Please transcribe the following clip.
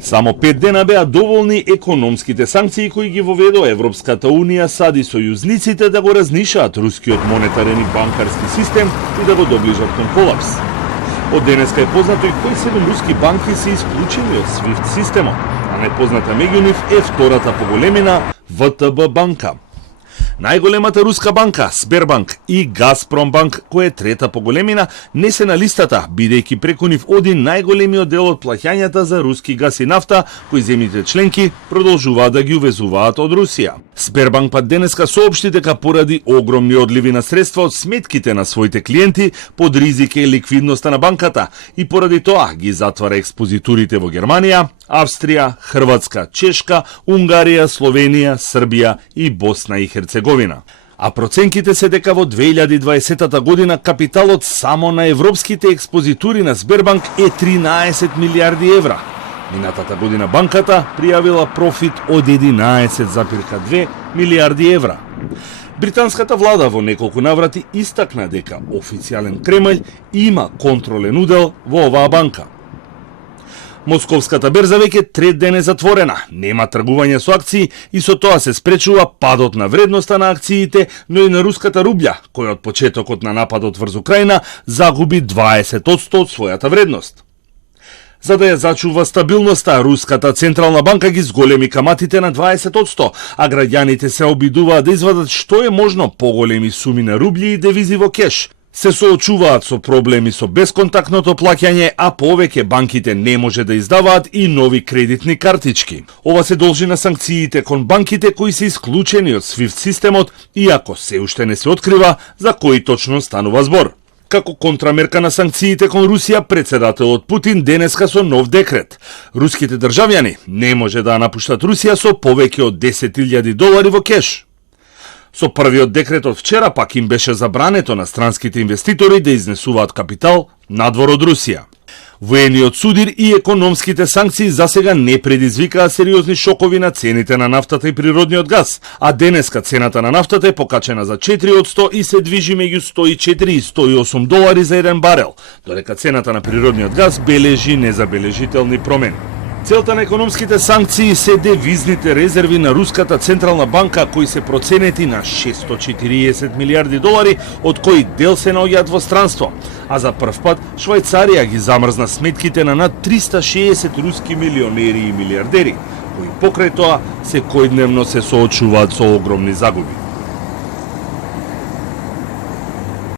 Само 5 дена беа доволни економските санкции кои ги воведува Европската Унија сади сојузниците да го разнишаат рускиот монетарен и банкарски систем и да го доближат кон колапс. Од денеска е познато и кои 7 руски банки се исклучени од SWIFT системот, а непозната меѓу нив е втората по големина ВТБ банка. Најголемата руска банка, Сбербанк и Газпромбанк, која е трета по големина, не се на листата, бидејќи преку нив оди најголемиот дел од плаќањата за руски газ и нафта, кои земјите членки продолжуваат да ги увезуваат од Русија. Сбербанк пат денеска соопшти дека поради огромни одливи на средства од сметките на своите клиенти, под ризик е ликвидноста на банката и поради тоа ги затвара експозитурите во Германија, Австрија, Хрватска, Чешка, Унгарија, Словенија, Србија и Босна и Херцеговина. А проценките се дека во 2020 година капиталот само на европските експозитури на Сбербанк е 13 милиарди евра. Минатата година банката пријавила профит од 11,2 милиарди евра. Британската влада во неколку наврати истакна дека официјален Кремљ има контролен удел во оваа банка. Московската берза веќе трет ден е затворена, нема тргување со акции и со тоа се спречува падот на вредноста на акциите, но и на руската рубља, која од почетокот на нападот врз Украина загуби 20% од својата вредност. За да ја зачува стабилноста, Руската централна банка ги зголеми каматите на 20%, а граѓаните се обидуваат да извадат што е можно поголеми суми на рубљи и девизи во кеш. Се соочуваат со проблеми со бесконтактното плаќање, а повеќе банките не може да издаваат и нови кредитни картички. Ова се должи на санкциите кон банките кои се исклучени од SWIFT системот, иако се уште не се открива за кои точно станува збор. Како контрамерка на санкциите кон Русија, председателот Путин денеска со нов декрет. Руските државјани не може да напуштат Русија со повеќе од $10,000 во кеш. Со првиот декрет од вчера пак им беше забрането на странските инвеститори да изнесуваат капитал надвор од Русија. Воениот судир и економските санкции засега не предизвикаа сериозни шокови на цените на нафтата и природниот газ, а денеска цената на нафтата е покачена за 4% и се движи меѓу $104 и $108 за еден барел, додека цената на природниот газ бележи незабележителни промени. Целта на економските санкции се девизните резерви на Руската централна банка кои се проценети на $640 милиарди, од кои дел се наоѓаат во странство, а за прв пат Швајцарија ги замрзна сметките на над 360 руски милионери и милиардери, кои покрај тоа секојдневно се соочуваат со огромни загуби.